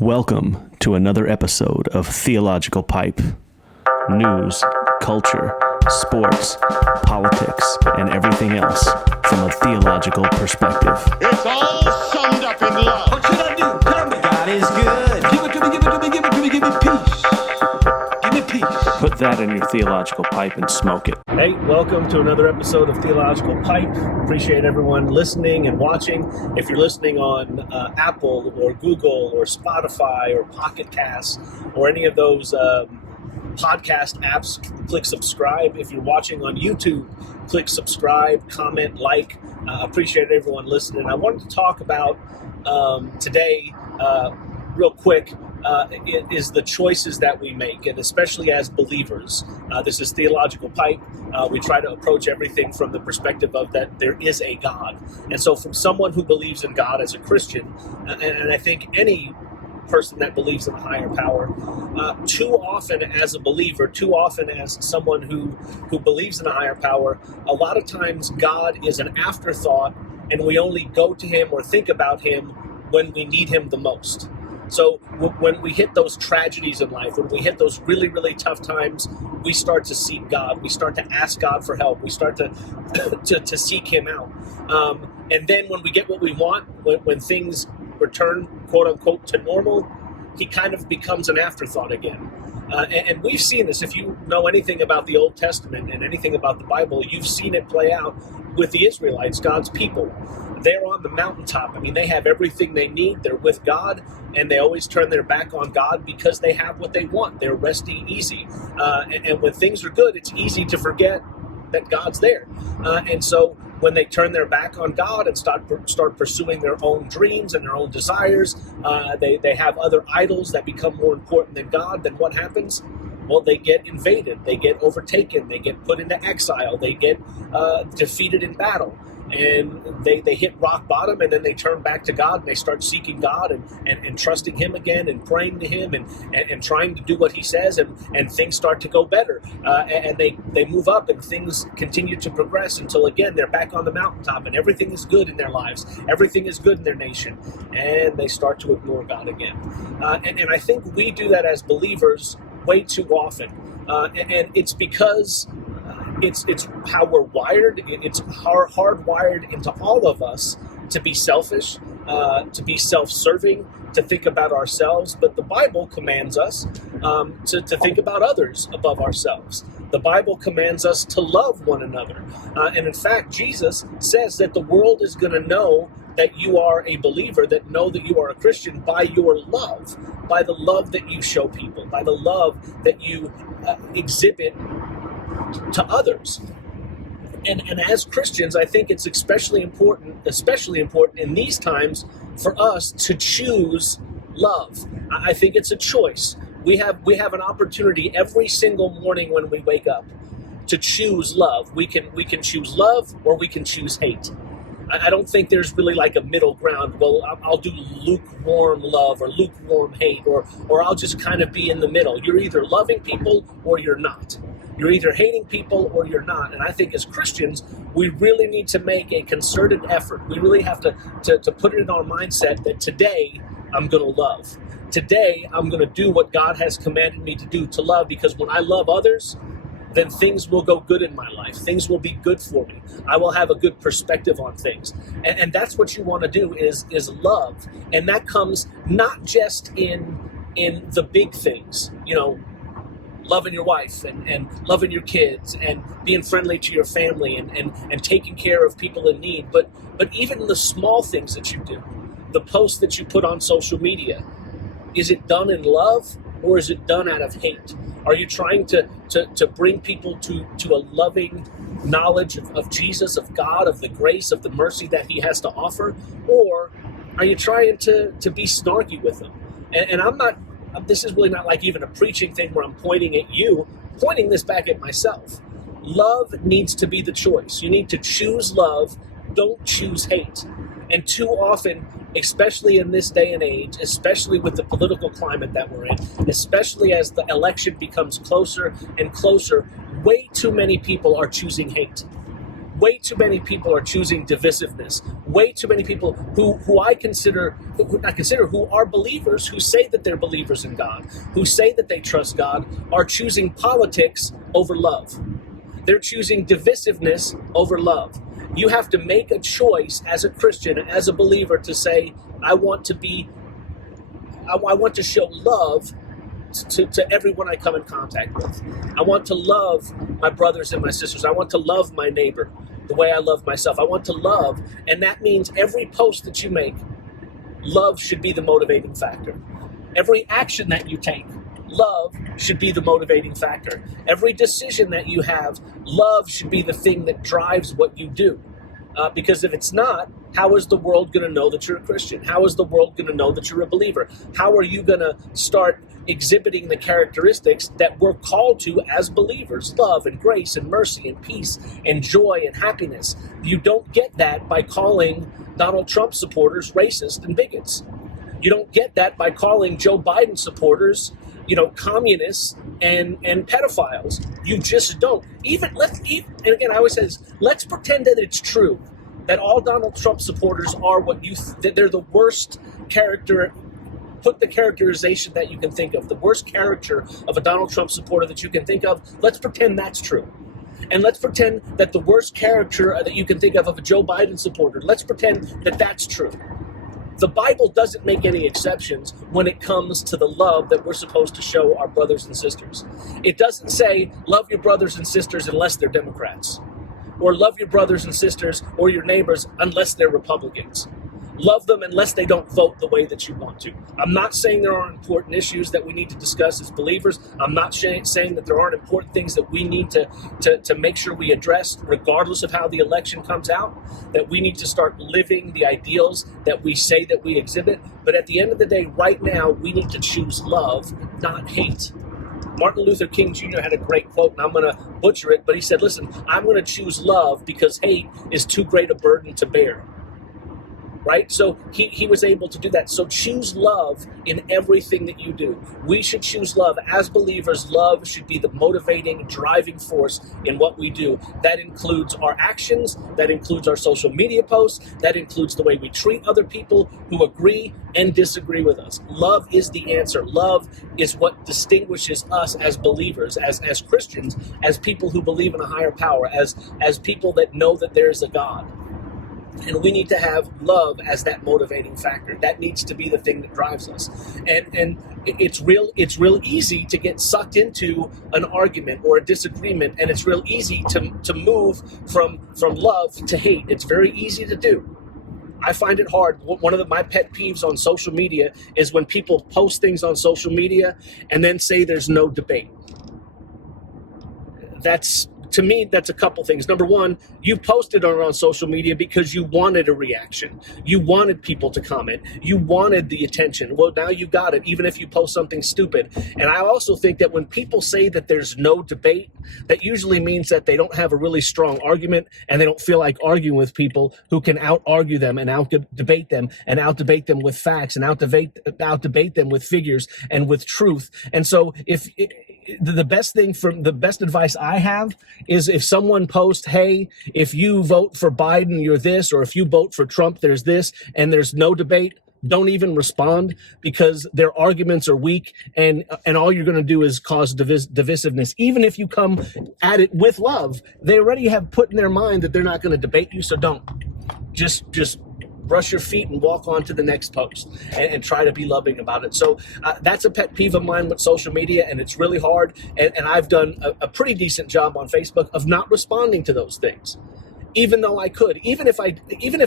Welcome to another episode of Theological Pipe. News, culture, sports, politics, and everything else from a theological perspective. It's all summed up in love. What should I do? Tell me. God is good. Give it to me, give it to me, give it to me, give me peace. Give me peace. Put that in your theological pipe and smoke it. Hey, welcome to another episode of Theological Pipe. Appreciate everyone listening and watching. If you're listening on Apple or Google or Spotify or Pocket Casts or any of those podcast apps, click subscribe. If you're watching on YouTube, click subscribe, comment, like. Appreciate everyone listening. I wanted to talk about today, real quick, is the choices that we make, and especially as believers. This is Theological Pipe. We try to approach everything from the perspective of that there is a God. And so from someone who believes in God as a Christian, and I think any person that believes in a higher power, too often as a believer, too often as someone who believes in a higher power, a lot of times God is an afterthought, and we only go to him or think about him when we need him the most. So when we hit those tragedies in life, when we hit those really, really tough times, we start to seek God. We start to ask God for help. We start to seek him out. And then when we get what we want, when things return, quote unquote, to normal, he kind of becomes an afterthought again. And we've seen this. If you know anything about the Old Testament and anything about the Bible, you've seen it play out with the Israelites, God's people. They're on the mountaintop. I mean, they have everything they need. They're with God, and they always turn their back on God because they have what they want. They're resting easy. And when things are good, it's easy to forget that God's there. And so when they turn their back on God and start pursuing their own dreams and their own desires, they have other idols that become more important than God, then what happens? Well, they get invaded, they get overtaken, they get put into exile, they get defeated in battle. And they hit rock bottom, and then they turn back to God, and they start seeking God and trusting him again and praying to him and trying to do what he says, and things start to go better. And they move up, and things continue to progress until, again, they're back on the mountaintop, and everything is good in their lives. Everything is good in their nation. And they start to ignore God again. And I think we do that as believers way too often. And it's because it's how we're wired. It's hardwired into all of us to be selfish, to be self-serving, to think about ourselves. But the Bible commands us to think about others above ourselves. The Bible commands us to love one another. And in fact, Jesus says that the world is going to know that you are a believer, that know that you are a Christian by your love, by the love that you show people, by the love that you exhibit to others. And as Christians, I think it's especially important in these times for us to choose love. I think it's a choice. We have an opportunity every single morning when we wake up to choose love. We can choose love, or we can choose hate. I don't think there's really like a middle ground. Well, I'll do lukewarm love or lukewarm hate, or I'll just kind of be in the middle. You're either loving people or you're not. You're either hating people or you're not. And I think as Christians, we really need to make a concerted effort. We really have to put it in our mindset that today I'm going to love. Today I'm going to do what God has commanded me to do, to love, because when I love others, then things will go good in my life. Things will be good for me. I will have a good perspective on things. And that's what you want to do is love. And that comes not just in the big things, loving your wife and loving your kids and being friendly to your family and taking care of people in need, but even the small things that you do, the posts that you put on social media, is it done in love or is it done out of hate? Are you trying to bring people to a loving knowledge of Jesus, of God, of the grace, of the mercy that he has to offer? Or are you trying to be snarky with them? And I'm not, this is really not like even a preaching thing where I'm pointing at you, pointing this back at myself. Love needs to be the choice. You need to choose love, don't choose hate. And too often, especially in this day and age, especially with the political climate that we're in, especially as the election becomes closer and closer, way too many people are choosing hate. Way too many people are choosing divisiveness. Way too many people who are believers, who say that they're believers in God, who say that they trust God, are choosing politics over love. They're choosing divisiveness over love. You have to make a choice as a Christian, as a believer, to say, I want to show love to everyone I come in contact with. I want to love my brothers and my sisters. I want to love my neighbor the way I love myself. I want to love, and that means every post that you make, love should be the motivating factor. Every action that you take, love should be the motivating factor. Every decision that you have, love should be the thing that drives what you do. Because if it's not, how is the world going to know that you're a Christian? How is the world going to know that you're a believer? How are you going to start exhibiting the characteristics that we're called to as believers? Love and grace and mercy and peace and joy and happiness. You don't get that by calling Donald Trump supporters racist and bigots. You don't get that by calling Joe Biden supporters, communists and pedophiles. You just don't. And again, I always say this, let's pretend that it's true that all Donald Trump supporters are that they're the worst character. Put the characterization that you can think of, the worst character of a Donald Trump supporter that you can think of. Let's pretend that's true. And let's pretend that the worst character that you can think of a Joe Biden supporter, let's pretend that that's true. The Bible doesn't make any exceptions when it comes to the love that we're supposed to show our brothers and sisters. It doesn't say, love your brothers and sisters unless they're Democrats, or love your brothers and sisters or your neighbors unless they're Republicans. Love them unless they don't vote the way that you want to. I'm not saying there aren't important issues that we need to discuss as believers. I'm not saying that there aren't important things that we need to make sure we address regardless of how the election comes out, that we need to start living the ideals that we say that we exhibit. But at the end of the day, right now, we need to choose love, not hate. Martin Luther King Jr. had a great quote, and I'm going to butcher it, but he said, listen, I'm going to choose love because hate is too great a burden to bear. Right? So he was able to do that. So choose love in everything that you do. We should choose love. As believers, love should be the motivating, driving force in what we do. That includes our actions. That includes our social media posts. That includes the way we treat other people who agree and disagree with us. Love is the answer. Love is what distinguishes us as believers, as Christians, as people who believe in a higher power, as people that know that there is a God. And we need to have love as that motivating factor. That needs to be the thing that drives us. And it's real easy to get sucked into an argument or a disagreement, and it's real easy to move from love to hate. It's very easy to do. I find it hard. One of my pet peeves on social media is when people post things on social media and then say there's no debate. To me, that's a couple things. Number one, you posted on social media because you wanted a reaction. You wanted people to comment. You wanted the attention. Well, now you got it, even if you post something stupid. And I also think that when people say that there's no debate, that usually means that they don't have a really strong argument and they don't feel like arguing with people who can out-argue them and out-debate them and out-debate them with facts and out-debate them with figures and with truth. And so the best advice I have is if someone posts, hey, if you vote for Biden, you're this, or if you vote for Trump, there's this, and there's no debate, don't even respond, because their arguments are weak and all you're going to do is cause divisiveness. Even if you come at it with love, they already have put in their mind that they're not going to debate you, so don't. Just brush your feet and walk on to the next post and try to be loving about it. So that's a pet peeve of mine with social media, and it's really hard. And I've done a pretty decent job on Facebook of not responding to those things, even though I could. Even if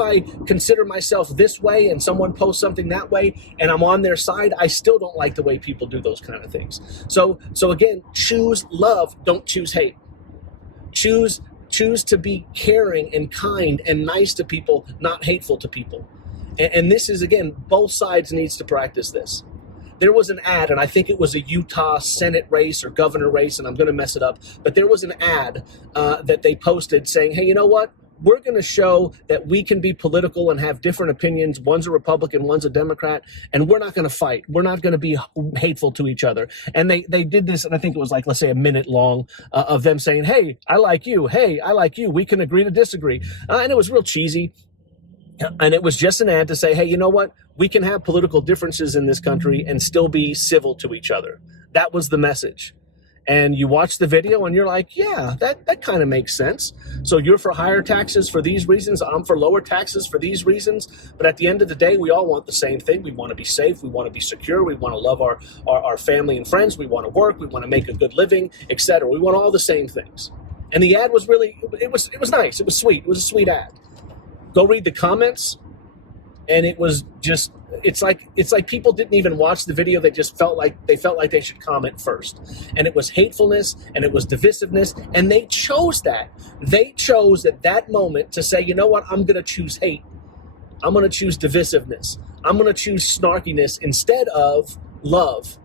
I consider myself this way and someone posts something that way and I'm on their side, I still don't like the way people do those kind of things. So again, choose love, don't choose hate. Choose to be caring and kind and nice to people, not hateful to people. And this is, again, both sides needs to practice this. There was an ad, and I think it was a Utah Senate race or governor race, and I'm going to mess it up, but there was an ad that they posted saying, hey, you know what? we're going to show that we can be political and have different opinions. One's a Republican, one's a Democrat, and we're not going to fight. We're not going to be hateful to each other. And they did this, and I think it was like, let's say, a minute long of them saying, hey, I like you. Hey, I like you. We can agree to disagree. And it was real cheesy. And it was just an ad to say, hey, you know what? We can have political differences in this country and still be civil to each other. That was the message. And you watch the video and you're like, yeah, that kind of makes sense. So you're for higher taxes for these reasons. I'm for lower taxes for these reasons. But at the end of the day, we all want the same thing. We want to be safe. We want to be secure. We want to love our family and friends. We want to work. We want to make a good living, etc. We want all the same things. And the ad was really, it was nice. It was sweet. It was a sweet ad. Go read the comments, and it was just, it's like people didn't even watch the video. They just felt like they should comment first. And it was hatefulness, and it was divisiveness, and they chose that. They chose at that moment to say, you know what, I'm going to choose hate. I'm going to choose divisiveness. I'm going to choose snarkiness instead of love.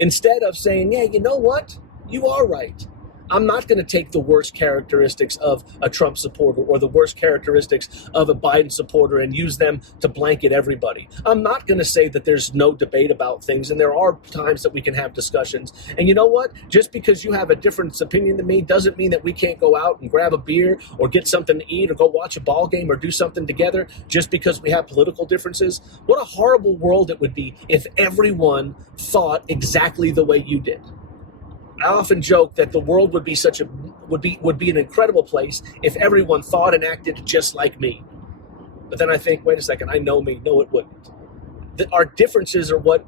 Instead of saying, yeah, you know what, you are right. I'm not going to take the worst characteristics of a Trump supporter or the worst characteristics of a Biden supporter and use them to blanket everybody. I'm not going to say that there's no debate about things, and there are times that we can have discussions. And you know what? Just because you have a different opinion than me doesn't mean that we can't go out and grab a beer or get something to eat or go watch a ball game or do something together just because we have political differences. What a horrible world it would be if everyone thought exactly the way you did. I often joke that the world would be an incredible place if everyone thought and acted just like me. But then I think, wait a second, I know me. No, it wouldn't. Our differences are what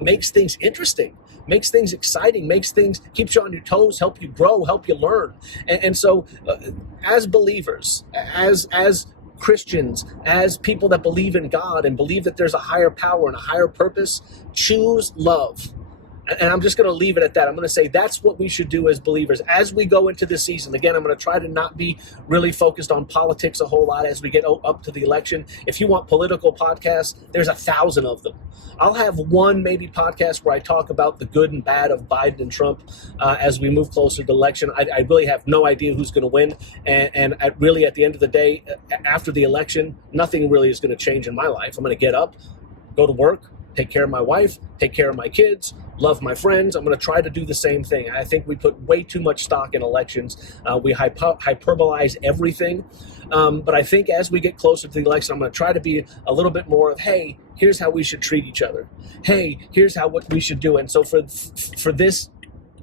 makes things interesting, makes things exciting, keeps you on your toes, help you grow, help you learn. And so as believers, as Christians, as people that believe in God and believe that there's a higher power and a higher purpose, choose love. And I'm just going to leave it at that. I'm going to say that's what we should do as believers as we go into this season. Again, I'm going to try to not be really focused on politics a whole lot as we get up to the election. If you want political podcasts, there's 1,000 of them. I'll have one maybe podcast where I talk about the good and bad of Biden and Trump as we move closer to the election. I really have no idea who's going to win. And really, at the end of the day, after the election, nothing really is going to change in my life. I'm going to get up, go to work, take care of my wife, take care of my kids, love my friends. I'm going to try to do the same thing. I think we put way too much stock in elections. We hyperbolize everything. But I think as we get closer to the election, I'm going to try to be a little bit more of, hey, here's how we should treat each other. Hey, here's what we should do. And so for this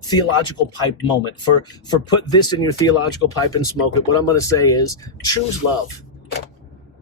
theological pipe moment, for put this in your theological pipe and smoke it, what I'm going to say is choose love.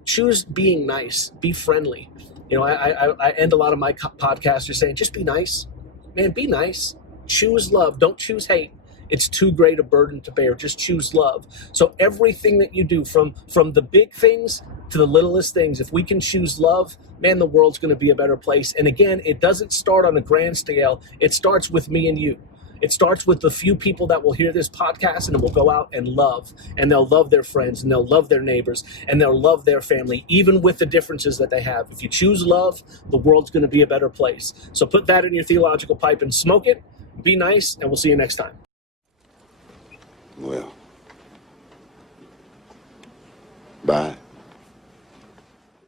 Choose being nice. Be friendly. You know, I end a lot of my podcasts saying, just be nice. Man, be nice. Choose love. Don't choose hate. It's too great a burden to bear. Just choose love. So everything that you do, from the big things to the littlest things, if we can choose love, man, the world's going to be a better place. And again, it doesn't start on a grand scale. It starts with me and you. It starts with the few people that will hear this podcast and will go out and love, and they'll love their friends, and they'll love their neighbors, and they'll love their family, even with the differences that they have. If you choose love, the world's going to be a better place. So put that in your theological pipe and smoke it. Be nice, and we'll see you next time. Well, bye.